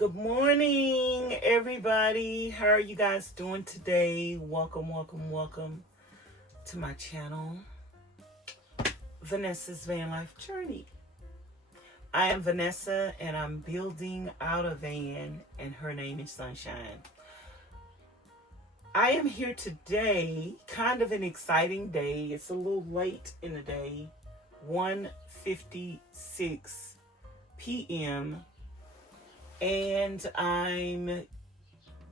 Good morning, everybody. How are you guys doing today? Welcome to my channel, Vanessa's Van Life Journey. I am Vanessa, and I'm building out a van, and her name is Sunshine. I am here today, kind of an exciting day. It's a little late in the day, 1:56 p.m. and I'm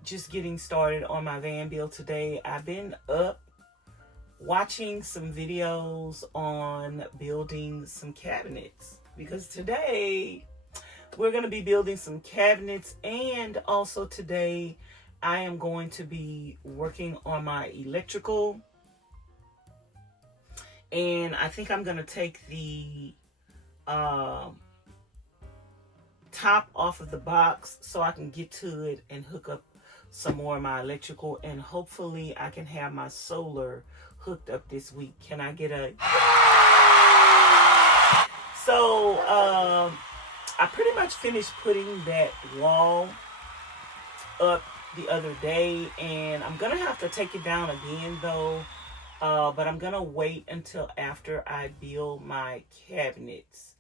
just getting started on my van build today. I've been up watching some videos on building some cabinets because today we're going to be building some cabinets, and also today I am going to be working on my electrical, and I think I'm going to take the top off of the box so I can get to it and hook up some more of my electrical, and hopefully I can have my solar hooked up this week. Can I get a so I pretty much finished putting that wall up the other day, and I'm gonna have to take it down again though, but I'm gonna wait until after I build my cabinets,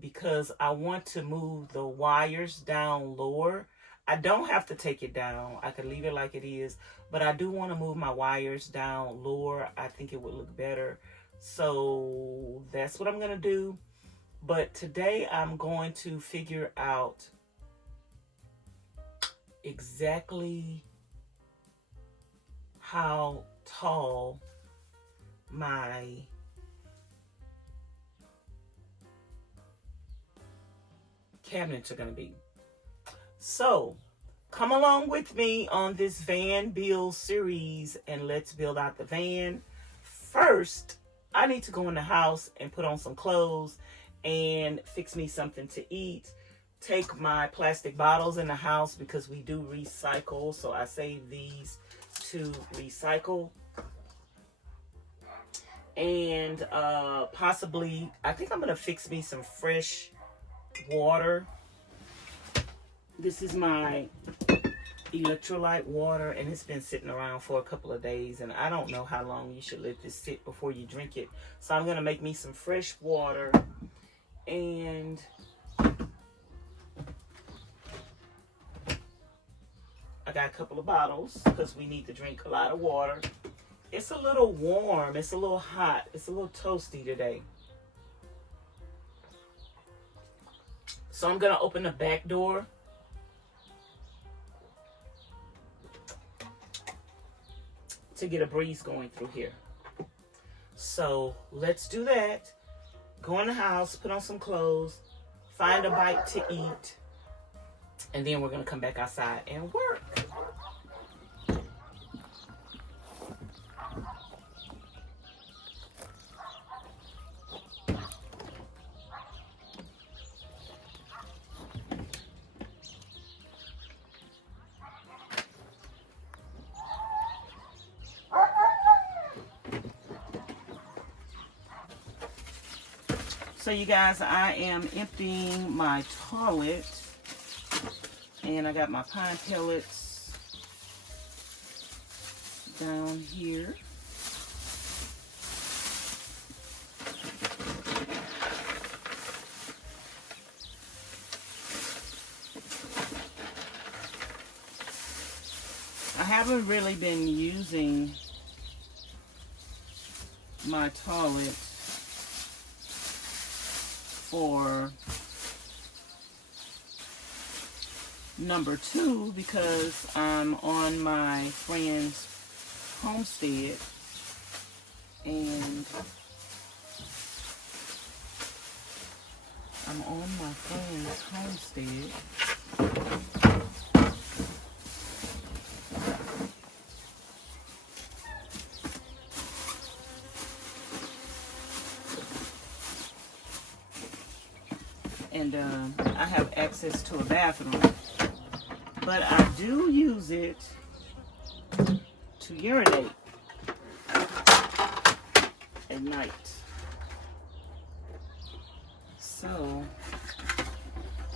because I want to move the wires down lower. I don't have to take it down. I could leave it like it is, but I do want to move my wires down lower. I think it would look better. So that's what I'm going to do. But today I'm going to figure out exactly how tall my cabinets are going to be. So come along with me on this van build series, and let's build out the van. First, I need to go in the house and put on some clothes and fix me something to eat. Take my plastic bottles in the house because we do recycle, so I save these to recycle. And possibly, I think I'm going to fix me some fresh water. This is my electrolyte water, and it's been sitting around for a couple of days, and I don't know how long you should let this sit before you drink it. So I'm going to make me some fresh water, and I got a couple of bottles because we need to drink a lot of water. It's a little warm, it's a little hot, it's a little toasty today. So I'm going to open the back door to get a breeze going through here. So let's do that. Go in the house, put on some clothes, find a bite to eat, and then we're going to come back outside and work. So you guys, I am emptying my toilet, and I got my pine pellets down here. I haven't really been using my toilet for number 2 because I'm on my friend's homestead, and I have access to a bathroom, but I do use it to urinate at night. So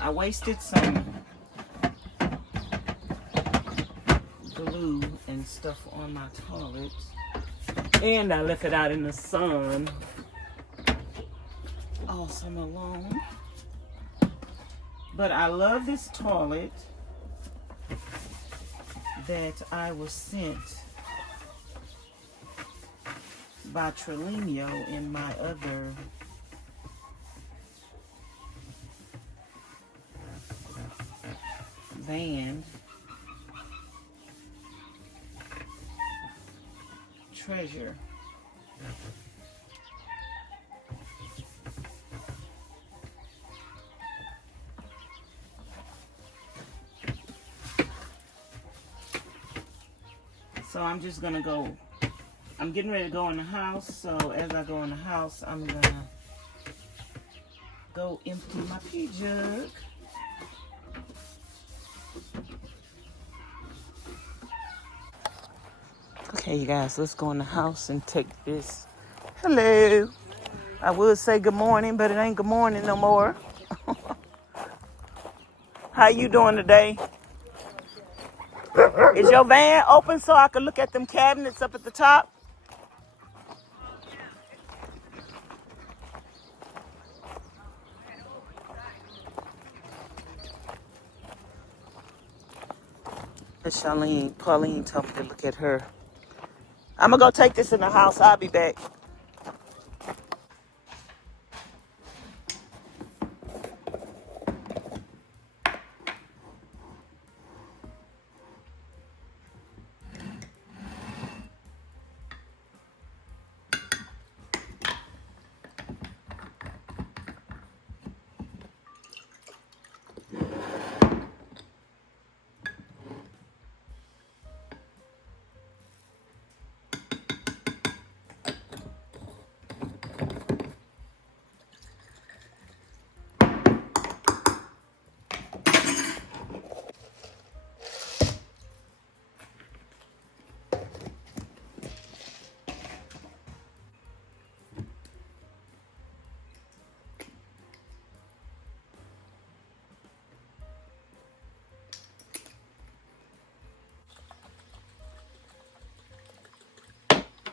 I wasted some glue and stuff on my toilet, and I left it out in the sun all summer long. But I love this toilet that I was sent by Trelino in my other van. Treasure. So I'm just gonna go, I'm getting ready to go in the house. So as I go in the house, I'm gonna go empty my pee jug. Okay, you guys, let's go in the house and take this. Hello. I would say good morning, but it ain't good morning no more. How you doing today? Is your van open so I can look at them cabinets up at the top? Ms Charlene, Pauline told me to look at her. I'm gonna go take this in the house. I'll be back.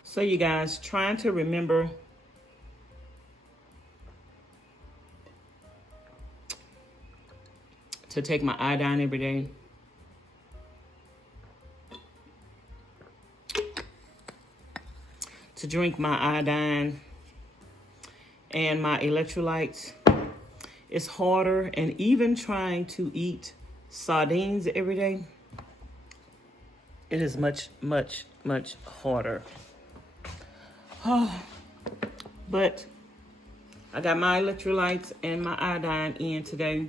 So you guys, trying to remember to take my iodine every day. To drink my iodine and my electrolytes. It's harder, and even trying to eat sardines every day, it is much, much, much harder. Oh, but I got my electrolytes and my iodine in today.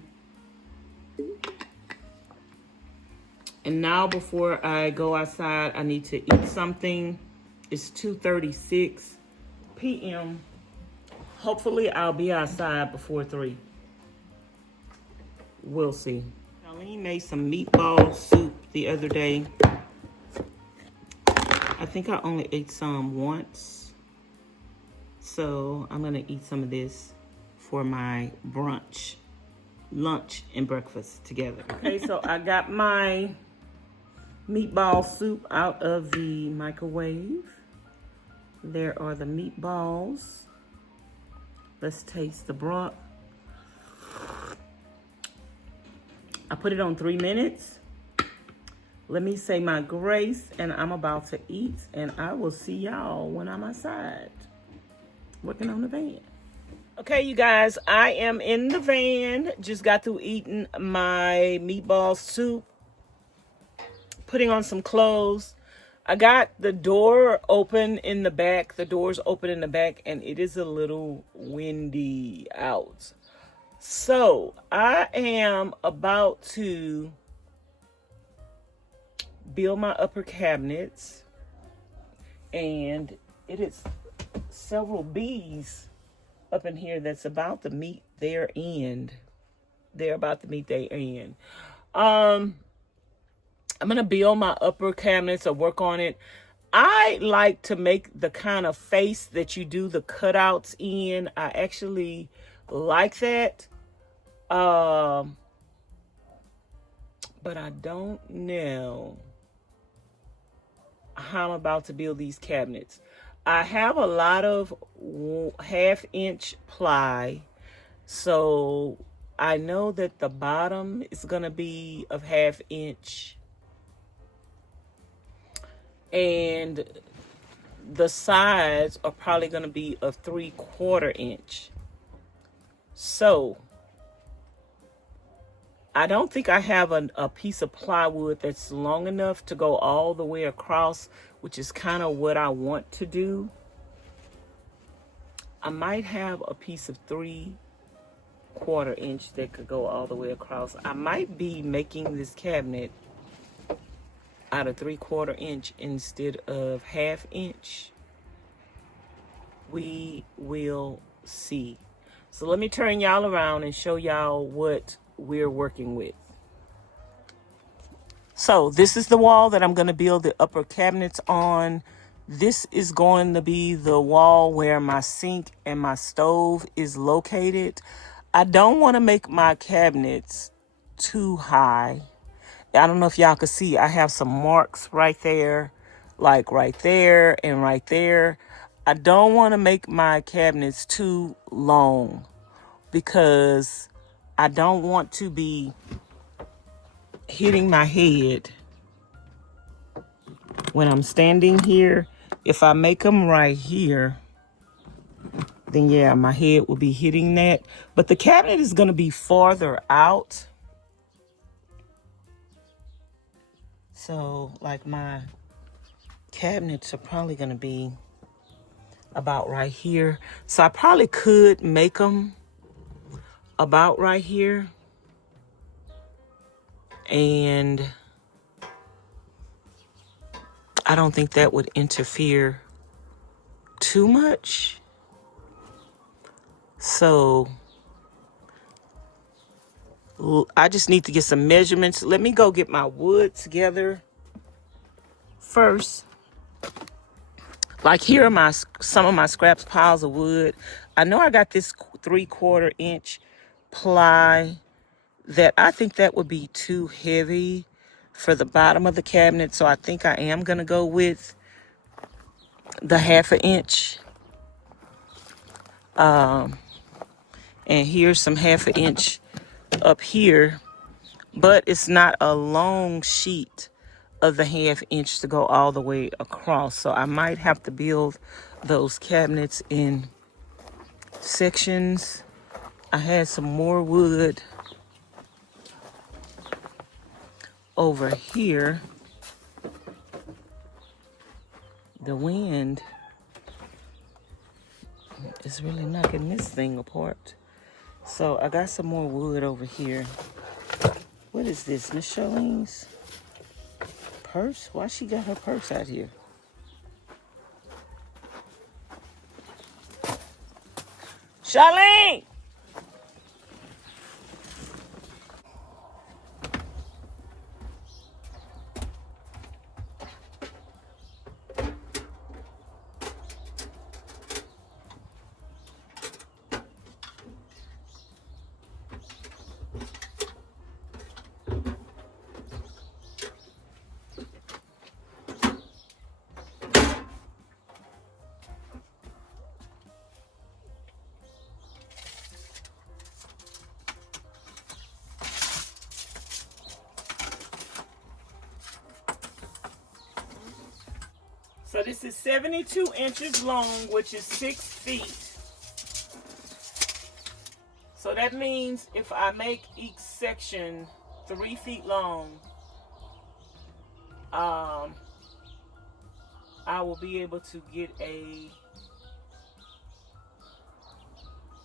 And now before I go outside, I need to eat something. It's 2:36 p.m. Hopefully I'll be outside before 3. We'll see. Charlene made some meatball soup the other day. I think I only ate some once. So I'm gonna eat some of this for my brunch, lunch, and breakfast together. Okay, so I got my meatball soup out of the microwave. There are the meatballs. Let's taste the broth. I put it on 3 minutes. Let me say my grace, and I'm about to eat, and I will see y'all when I'm outside working on the van. Okay, you guys, I am in the van. Just got through eating my meatball soup, putting on some clothes. I got the door open in the back. The door's open in the back, and it is a little windy out. So I am about to build my upper cabinets, and it is several bees up in here that's about to meet their end. They're about to meet their end. I'm gonna build my upper cabinets or work on it. I like to make the kind of face that you do the cutouts in. I actually like that. but I don't know how I'm about to build these cabinets. I have a lot of 1/2 inch ply, so I know that the bottom is gonna be of 1/2 inch and the sides are probably gonna be of 3/4 inch. So I don't think I have a piece of plywood that's long enough to go all the way across, which is kind of what I want to do. I might have a piece of 3/4 inch that could go all the way across. I might be making this cabinet out of 3/4 inch instead of 1/2 inch. We will see. So let me turn y'all around and show y'all what we're working with. So this is the wall that I'm going to build the upper cabinets on. This is going to be the wall where my sink and my stove is located. I don't want to make my cabinets too high. I don't know if y'all can see, I have some marks right there, like right there and right there. I don't want to make my cabinets too long because I don't want to be hitting my head when I'm standing here. If I make them right here, then yeah, my head will be hitting that. But the cabinet is going to be farther out. So like my cabinets are probably going to be about right here. So I probably could make them about right here. And I don't think that would interfere too much. So I just need to get some measurements. Let me go get my wood together first. Like here are some of my scraps piles of wood. I know I got this 3/4 inch ply that I think that would be too heavy for the bottom of the cabinet. So I think I am gonna go with the 1/2 inch. And here's some 1/2 inch up here, but it's not a long sheet of the 1/2 inch to go all the way across. So I might have to build those cabinets in sections. I had some more wood over here. The wind is really knocking this thing apart. So I got some more wood over here. What is this, Ms Charlene's purse? Why she got her purse out here? Charlene! So this is 72 inches long, which is 6 feet. So that means if I make each section 3 feet long, I will be able to get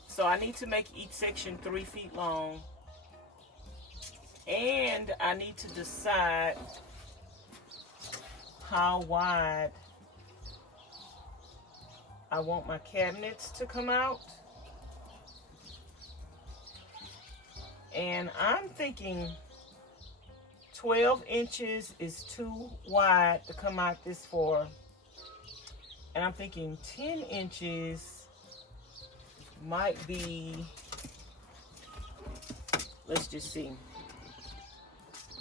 so I need to make each section 3 feet long, and I need to decide how wide I want my cabinets to come out. And I'm thinking 12 inches is too wide to come out this far. And I'm thinking 10 inches might be, let's just see.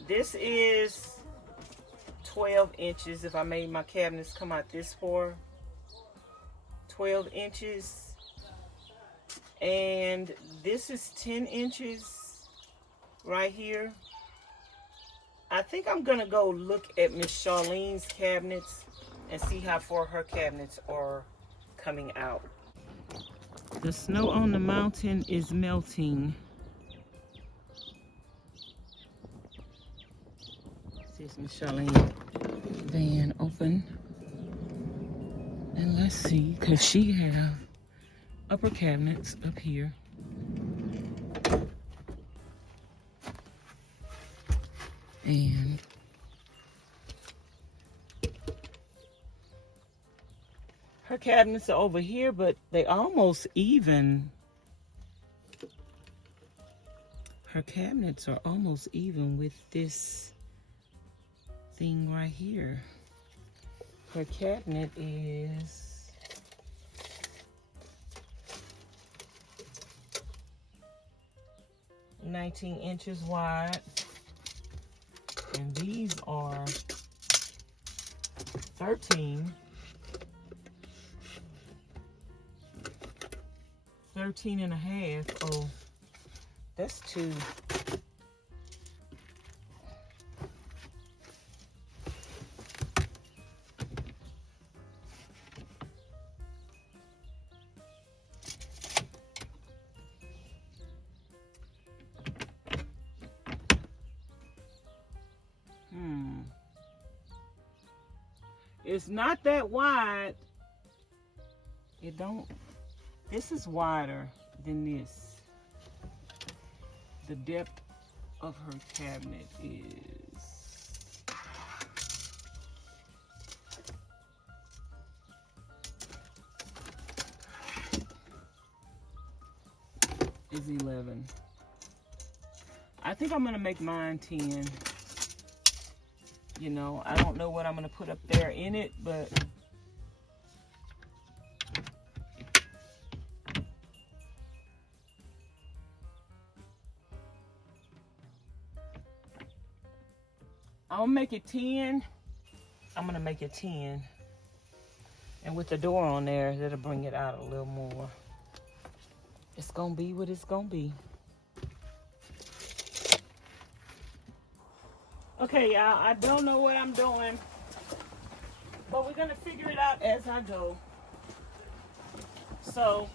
This is 12 inches. If I made my cabinets come out this far, 12 inches. And this is 10 inches right here. I think I'm gonna go look at Ms Charlene's cabinets and see how far her cabinets are coming out. The snow on the mountain is melting. This is Ms Charlene van open. And let's see, because she have upper cabinets up here. And her cabinets are over here, but they almost even. Her cabinets are almost even with this thing right here. Her cabinet is 19 inches wide. And these are 13 and a half. Oh, that's two. It's not that wide. It don't. This is wider than this. The depth of her cabinet is 11. I think I'm gonna make mine 10. You know, I don't know what I'm gonna put up there in it, but I'll make it 10. I'm gonna make it 10. And with the door on there, that'll bring it out a little more. It's gonna be what it's gonna be. Okay, y'all, I don't know what I'm doing, but we're gonna figure it out as I go. So,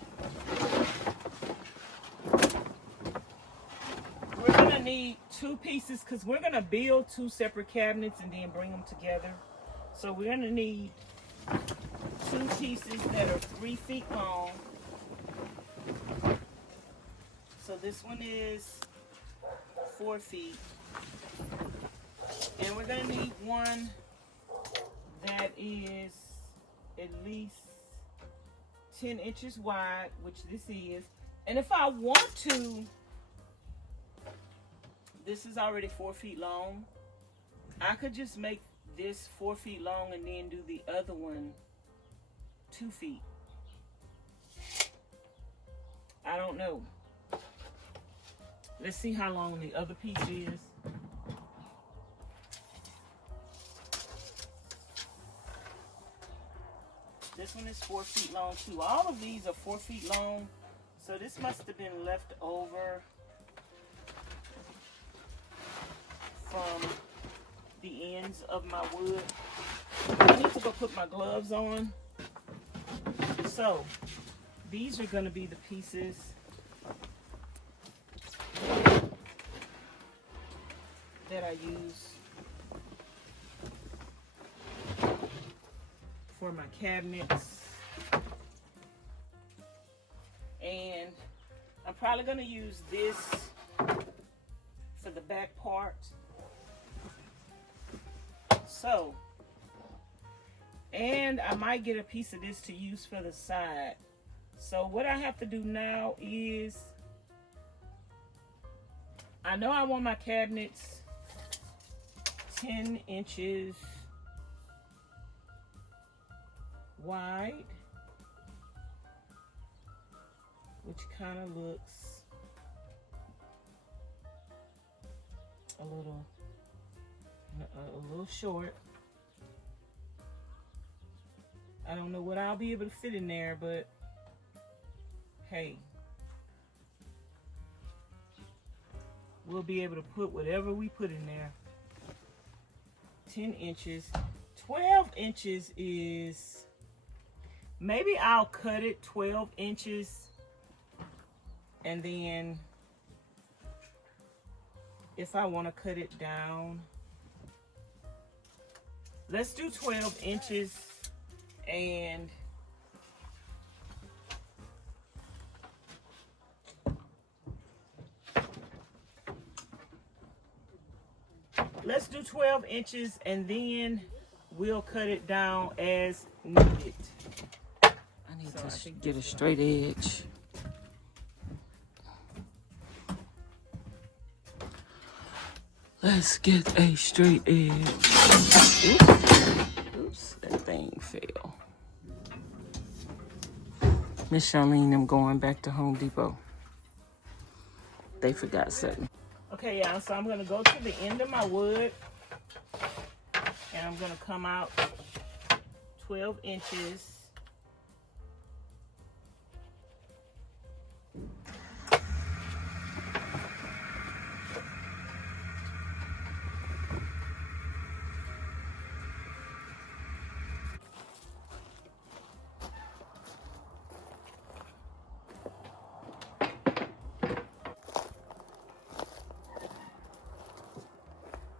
we're gonna need 2 pieces because we're gonna build 2 separate cabinets and then bring them together. So we're gonna need 2 pieces that are 3 feet long. So this one is 4 feet. And we're gonna need one that is at least 10 inches wide, which this is. And if I want to, this is already 4 feet long. I could just make this 4 feet long and then do the other one 2 feet. I don't know. Let's see how long the other piece is. This one is 4 feet long too. All of these are 4 feet long. So this must have been left over from the ends of my wood. I need to go put my gloves on. So these are going to be the pieces that I use for my cabinets. And I'm probably going to use this for the back part. So, and I might get a piece of this to use for the side. So what I have to do now is, I know I want my cabinets 10 inches wide, which kind of looks a little a little short. I don't know what I'll be able to fit in there, but hey, we'll be able to put whatever we put in there. 10 inches. 12 inches is, maybe I'll cut it 12 inches, and then if I want to cut it down, let's do 12 inches. And let's do 12 inches, and then we'll cut it down as needed. I need to get a straight edge. Let's get a straight edge. Oops, that thing fell. Ms Charlene, I'm going back to Home Depot. They forgot something. Okay, y'all, so I'm gonna go to the end of my wood, and I'm gonna come out 12 inches.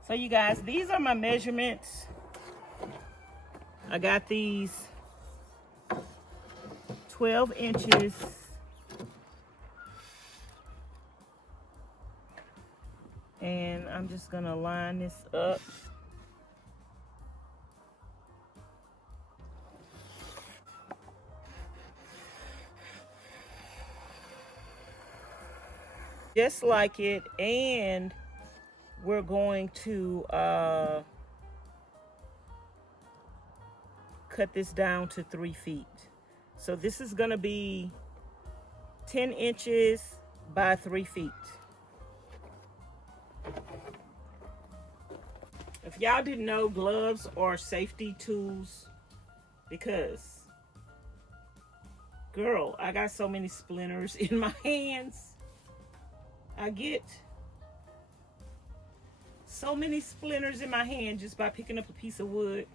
So you guys, these are my measurements. I got these 12 inches. And I'm just gonna line this up. Just like it, and we're going to cut this down to 3 feet. So this is gonna be 10 inches by 3 feet. If y'all didn't know, gloves are safety tools, because, girl, I got so many splinters in my hands. I get so many splinters in my hand just by picking up a piece of wood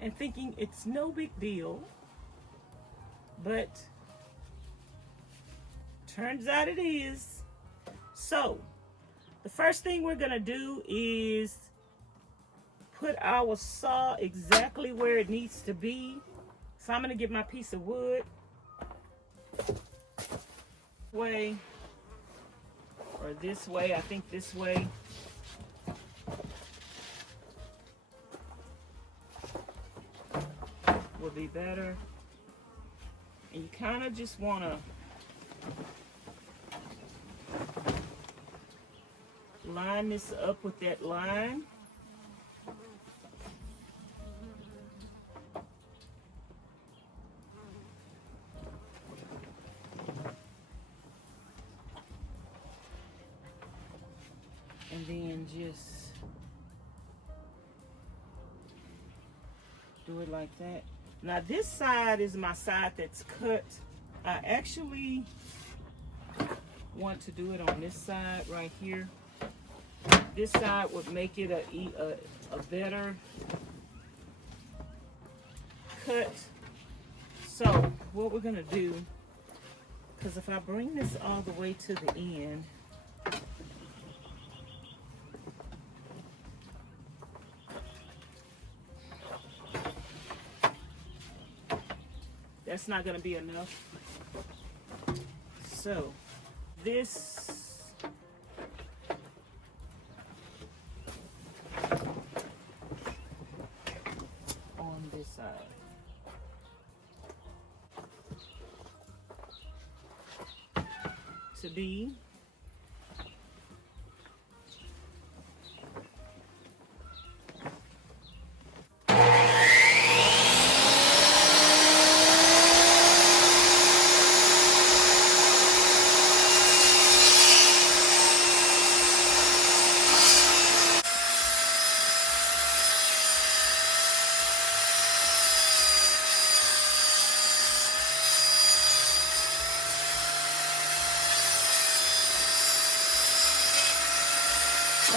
and thinking it's no big deal, but turns out it is. So the first thing we're gonna do is put our saw exactly where it needs to be. So I'm gonna get my piece of wood way, or this way. I think this way. Will be better. And you kind of just want to line this up with that line. And then just do it like that. Now this side is my side that's cut. I actually want to do it on this side right here. This side would make it a better cut. So what we're gonna do, because if I bring this all the way to the end, that's not going to be enough. So this on this side. To be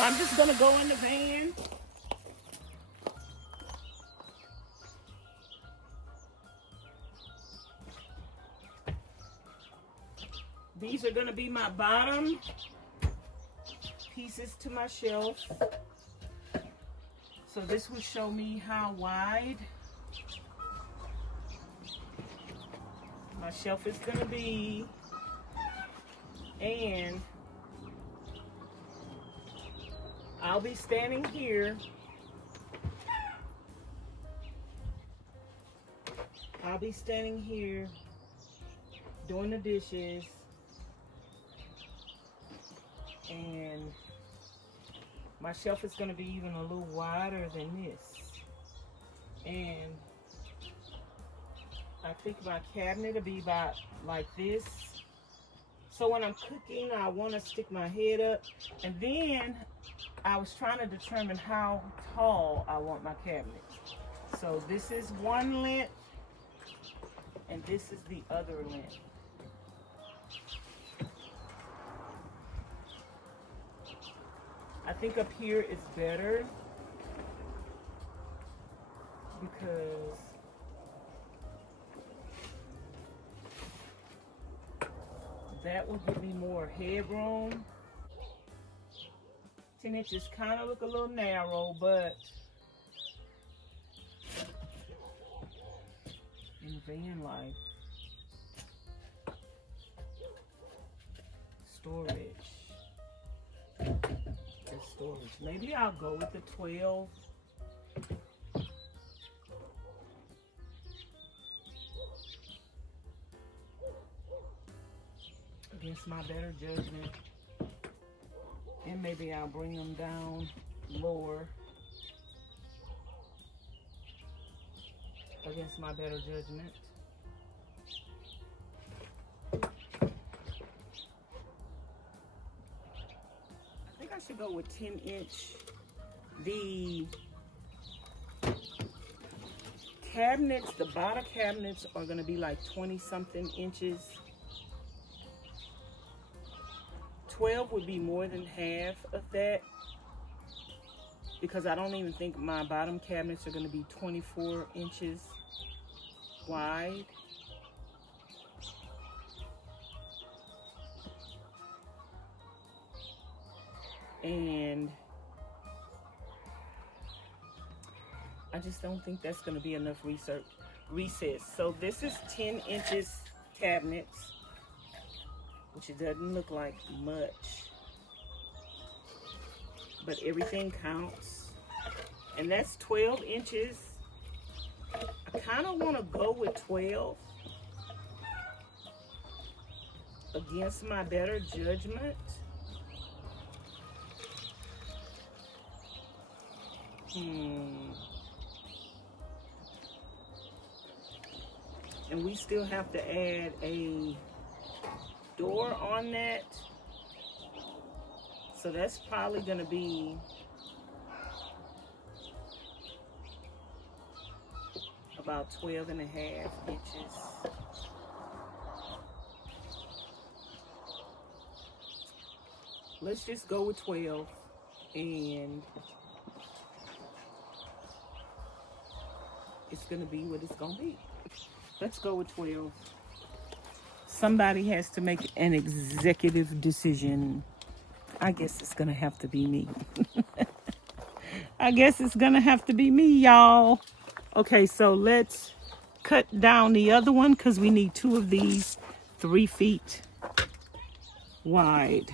I'm just gonna go in the van. These are gonna be my bottom pieces to my shelf. So this will show me how wide my shelf is gonna be, and I'll be standing here. I'll be standing here doing the dishes, and my shelf is going to be even a little wider than this. And I think my cabinet will be about like this. So when I'm cooking, I want to stick my head up. And then I was trying to determine how tall I want my cabinet. So this is one length, and this is the other length. I think up here is better because that will give me more headroom. 10 inches kind of look a little narrow, but in VANLIFE, storage. Storage. Maybe I'll go with the 12. Against my better judgment. And maybe I'll bring them down lower. Against my better judgment. I should go with 10-inch. The cabinets, the bottom cabinets are going to be like 20-something inches. 12 would be more than half of that, because I don't even think my bottom cabinets are going to be 24 inches wide. And I just don't think that's going to be enough recess. So this is 10 inches cabinets, which it doesn't look like much, but everything counts. And that's 12 inches. I kind of want to go with 12 against my better judgment. And we still have to add a door on that. So that's probably going to be about 12 and a half inches. Let's just go with 12, and it's going to be what it's going to be. Let's go with 12. Somebody has to make an executive decision. I guess it's going to have to be me. I guess it's going to have to be me, y'all. Okay, so let's cut down the other one because we need 2 of these 3 feet wide.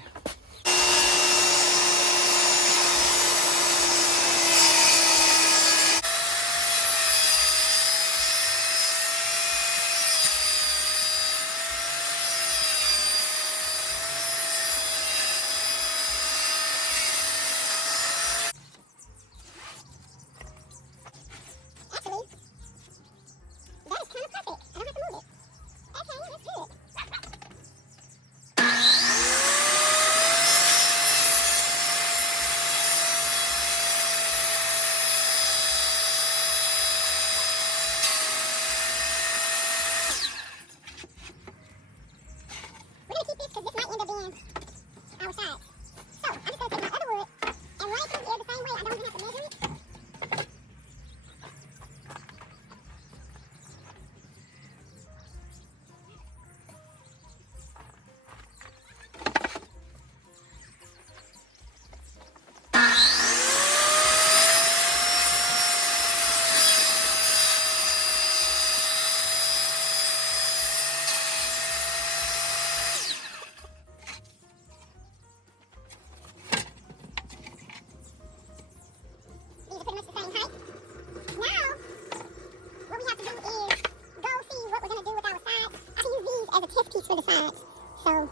sides. So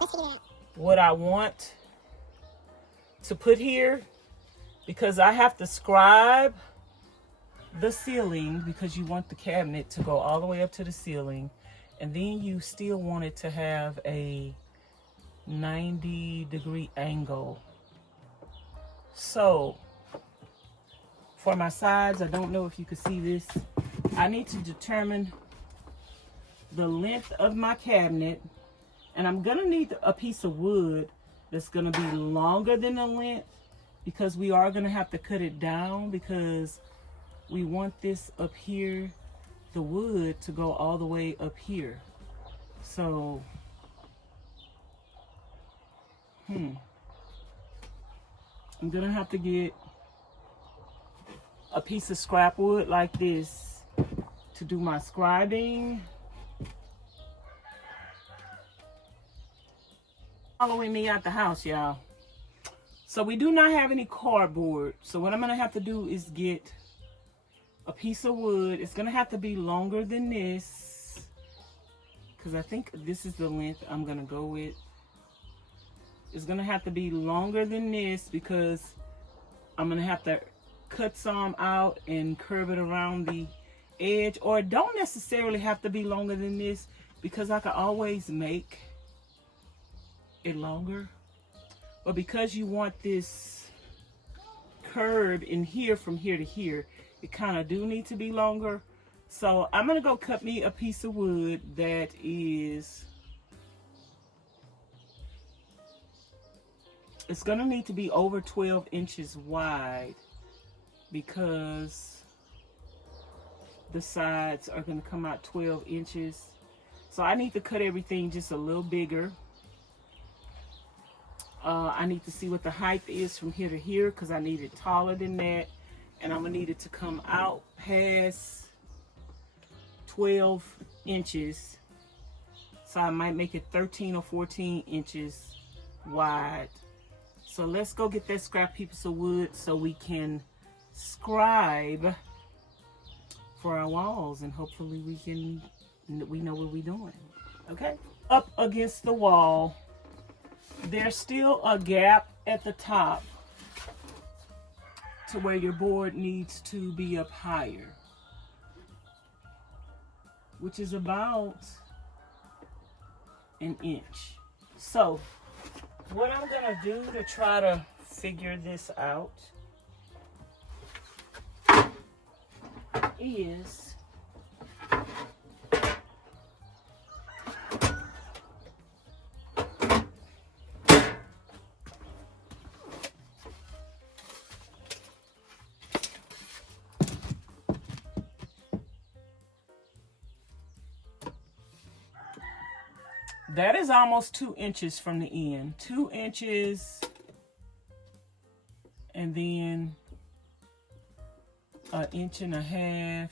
let's figure that out. What I want to put here, because I have to scribe the ceiling, because you want the cabinet to go all the way up to the ceiling, and then you still want it to have a 90-degree angle. So for my sides, I don't know if you can see this, I need to determine the length of my cabinet, and I'm gonna need a piece of wood that's gonna be longer than the length, because we are gonna have to cut it down, because we want this up here, the wood to go all the way up here. So I'm gonna have to get a piece of scrap wood like this to do my scribing. Following me out the house, y'all. So we do not have any cardboard. So what I'm gonna have to do is get a piece of wood. It's gonna have to be longer than this, because I think this is the length I'm gonna go with. It's gonna have to be longer than this, because I'm gonna have to cut some out and curve it around the edge. Or it don't necessarily have to be longer than this, because I can always make it longer. But because you want this curve in here from here to here, it kind of do need to be longer. So I'm gonna go cut me a piece of wood that is, it's gonna need to be over 12 inches wide, because the sides are gonna come out 12 inches. So I need to cut everything just a little bigger. I need to see what the height is from here to here, because I need it taller than that. And I'm gonna need it to come out past 12 inches. So I might make it 13 or 14 inches wide. So let's go get that scrap piece of wood so we can scribe for our walls, and hopefully we know what we're doing. Okay? Up against the wall, there's still a gap at the top to where your board needs to be up higher, which is about an inch. So what I'm gonna do to try to figure this out is that is almost 2 inches from the end. 2 inches, and then an inch and a half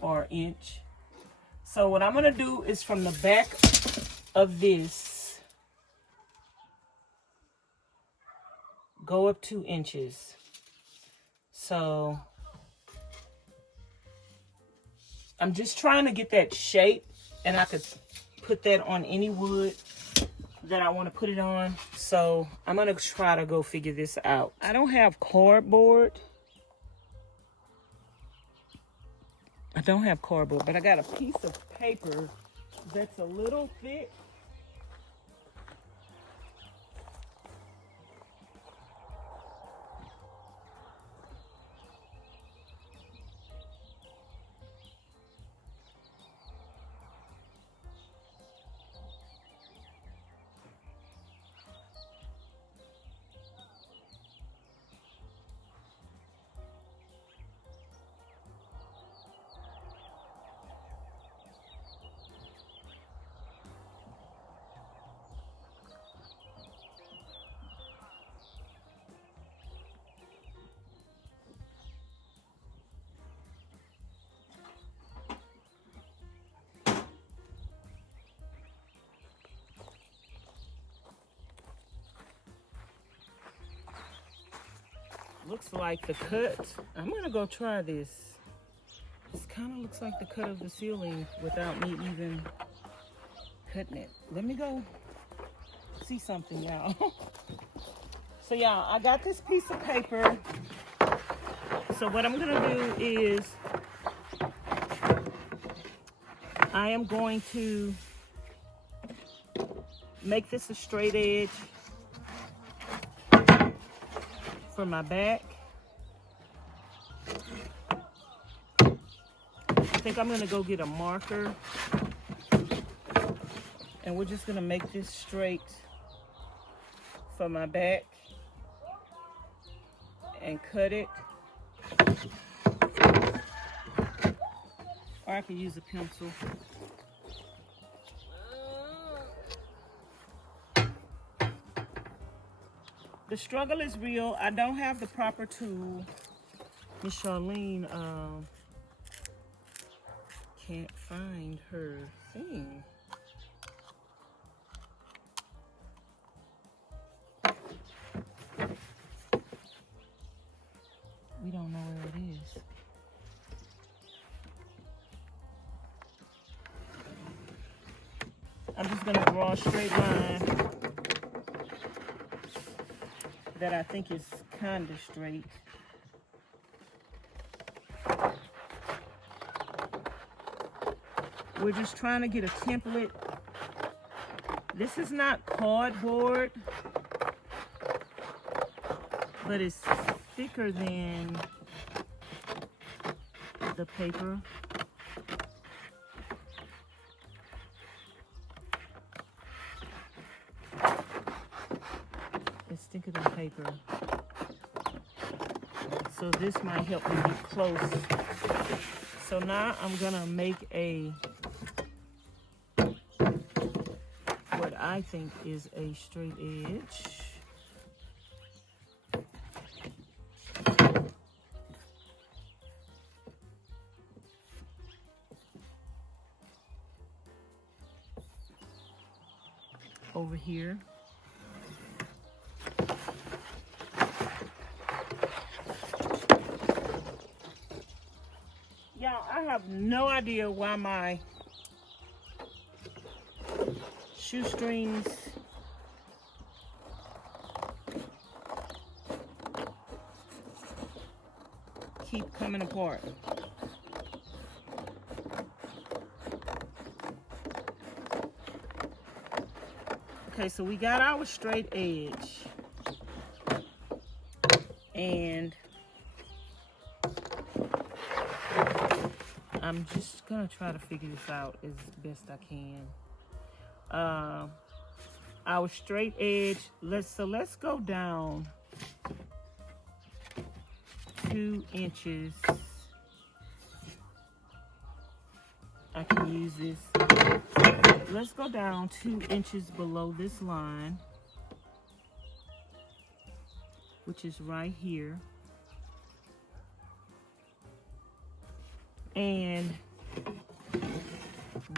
or inch. So what I'm gonna do is from the back of this, go up 2 inches. So I'm just trying to get that shape, and I could put that on any wood that I want to put it on. So I'm gonna try to go figure this out. I don't have cardboard. But I got a piece of paper that's a little thick. Looks like the cut. I'm gonna go try this. This kind of looks like the cut of the ceiling without me even cutting it. Let me go see something, y'all. So y'all, I got this piece of paper. So what I'm gonna do is I am going to make this a straight edge for my back. I think I'm gonna go get a marker, and we're just gonna make this straight for my back and cut it. Or I can use a pencil. The struggle is real. I don't have the proper tool. Ms Charlene can't find her thing. We don't know where it is. I'm just gonna draw a straight line that I think is kind of straight. We're just trying to get a template. This is not cardboard, but it's thicker than the paper. It's thicker than paper. So this might help me get close. So now I'm gonna make what I think is a straight edge. Over here. Y'all, I have no idea why my shoestrings keep coming apart. Okay, so we got our straight edge, and I'm just gonna try to figure this out as best I can. Our straight edge, let's go down 2 inches. I can use this. Let's go down 2 inches below this line, which is right here. And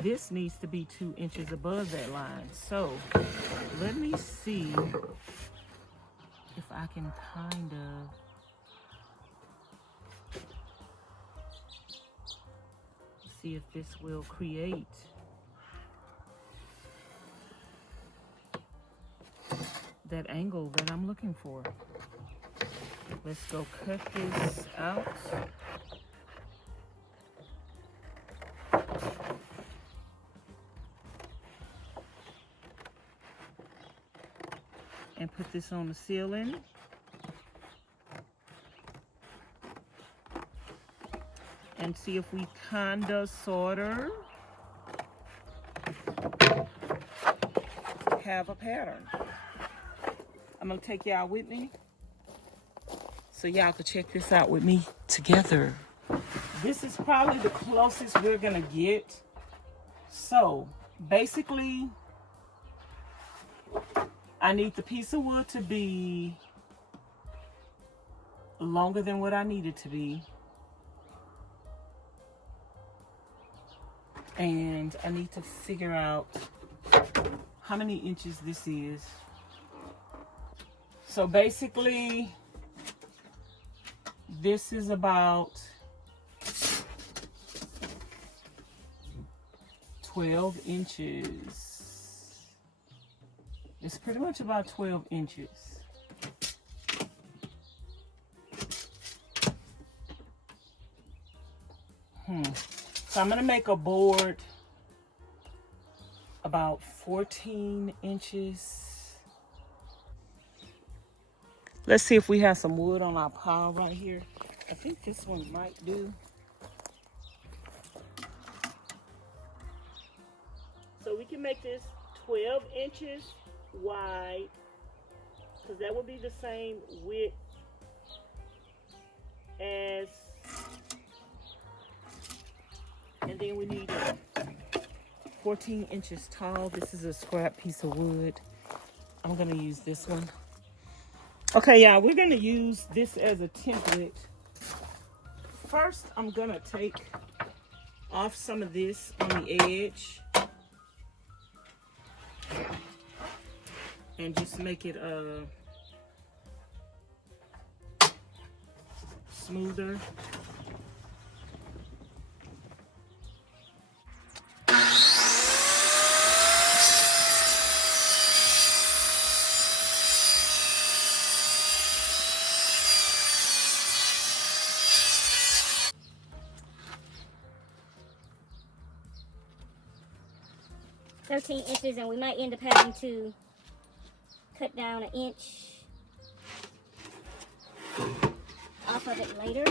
this needs to be 2 inches above that line. So let me see if I can kind of see if this will create that angle that I'm looking for. Let's go cut this out. And put this on the ceiling. And see if we kinda, sorta have a pattern. I'm gonna take y'all with me so y'all can check this out with me together. This is probably the closest we're gonna get. So basically, I need the piece of wood to be longer than what I need it to be. And I need to figure out how many inches this is. So basically, this is about 12 inches. It's pretty much about 12 inches. So I'm gonna make a board about 14 inches. Let's see if we have some wood on our pile right here. I think this one might do. So we can make this 12 inches wide, because that would be the same width as, and then we need 14 inches tall. This is a scrap piece of wood. I'm gonna use this one. Okay, y'all, we're gonna use this as a template. First, I'm gonna take off some of this on the edge and just make it smoother. $13 and we might end up having to cut down 1 inch off of it later.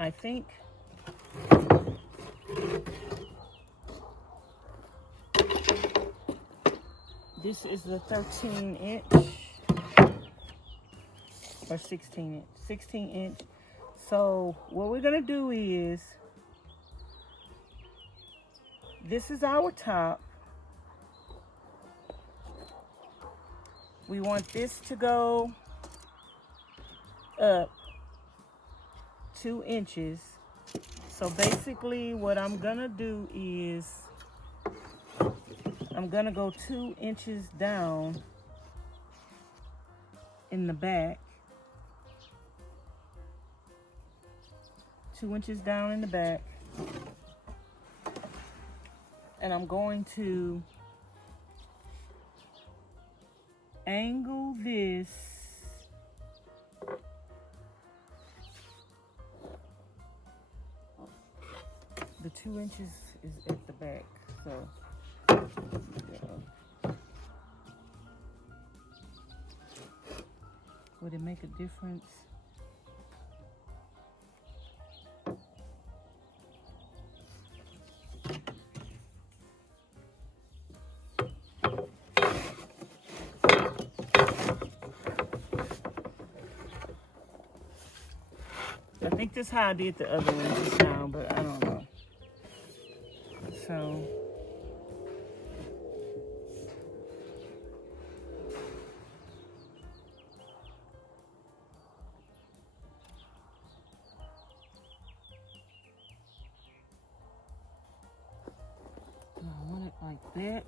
I think this is the 13 inch or 16 inch, 16 inch. So what we're gonna do is, this is our top. We want this to go up 2 inches. So basically what I'm gonna do is I'm gonna go 2 inches down in the back. 2 inches down in the back. And I'm going to angle this the 2 inches is at the back, so would it make a difference? I think this is how I did the other one just now, but I don't know. So I want it like that,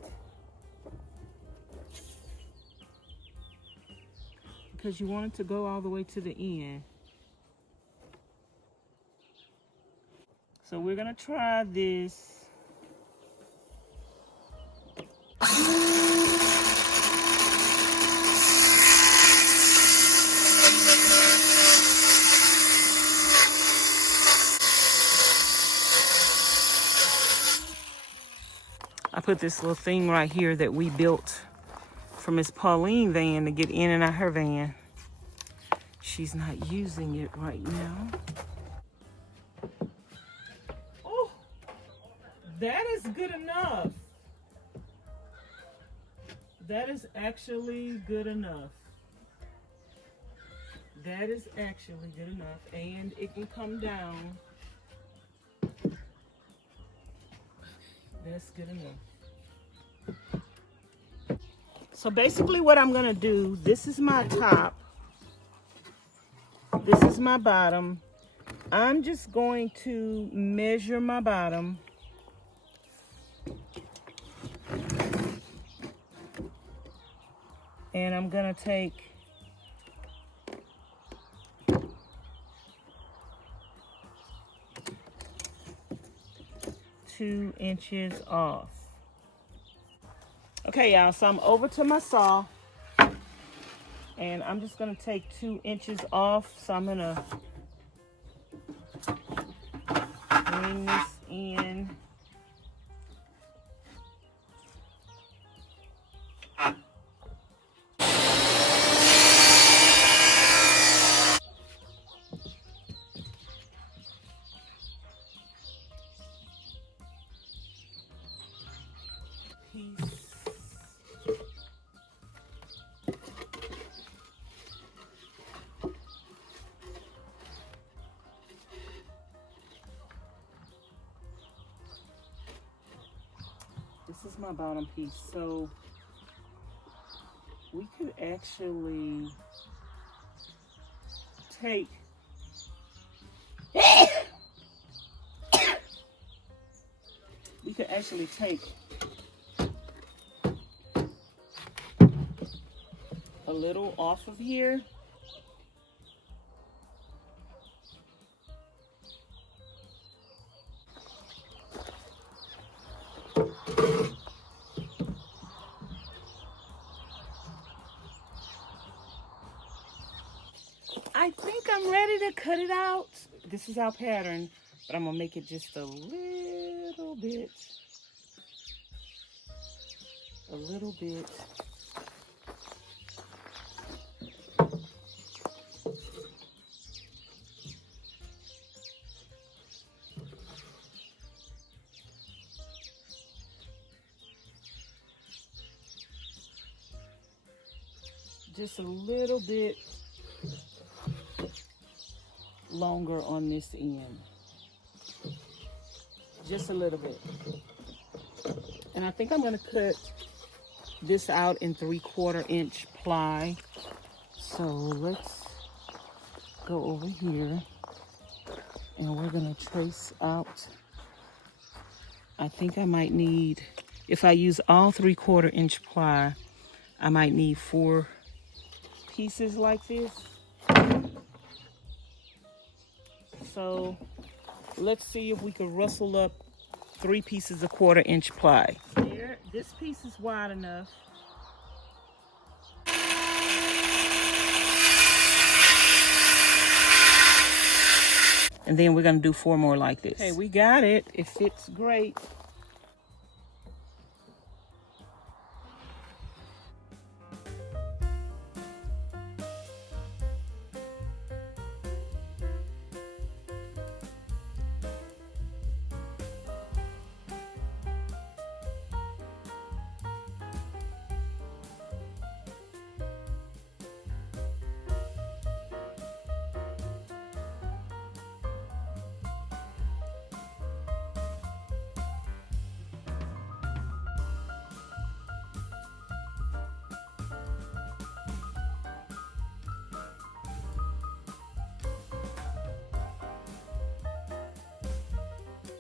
because you want it to go all the way to the end. So we're gonna try this. I put this little thing right here that we built for Ms Charlene van to get in and out her van. She she's not using it right now. Oh, that is good enough. That is actually good enough. That is actually good enough. And it can come down. That's good enough. So basically what I'm gonna do, this is my top. This is my bottom. I'm just going to measure my bottom. And I'm gonna take 2 inches off. Okay, y'all, so I'm over to my saw. And I'm just gonna take 2 inches off. So I'm gonna bring this in. This is my bottom piece. So we could actually take a little off of here. I think I'm ready to cut it out. This is our pattern, but I'm gonna make it just a little bit. A little bit. Just a little bit longer on this end. Just a little bit. And I think I'm going to cut this out in 3/4 inch ply. So let's go over here and we're going to trace out. I think I might need, if I use all 3/4 inch ply, I might need 4 pieces like this. So let's see if we can rustle up 3 pieces of 1/4 inch ply. There, this piece is wide enough. And then we're gonna do 4 more like this. Okay, we got it. It fits great.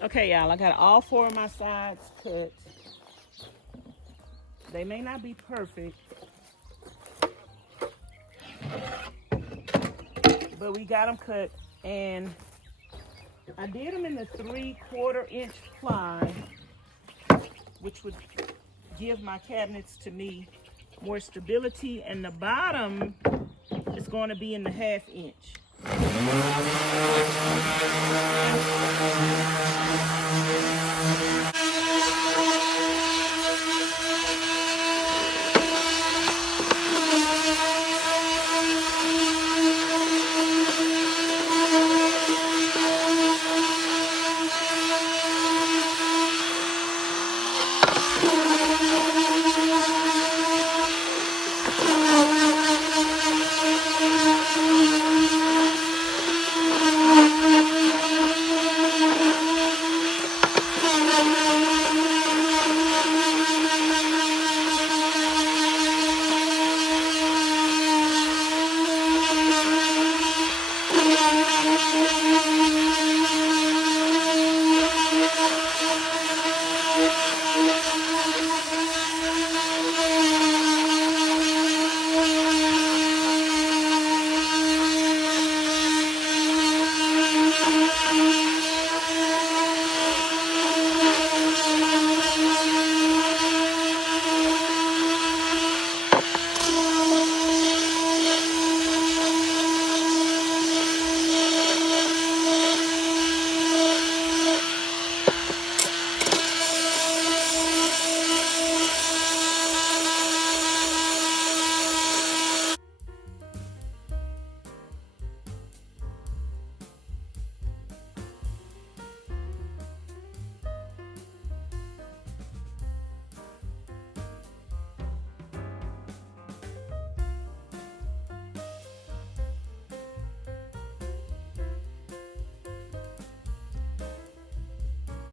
Okay, y'all, I got all 4 of my sides cut. They may not be perfect, but we got them cut. And I did them in the 3/4 inch ply, which would give my cabinets to me more stability. And the bottom is going to be in the 1/2 inch.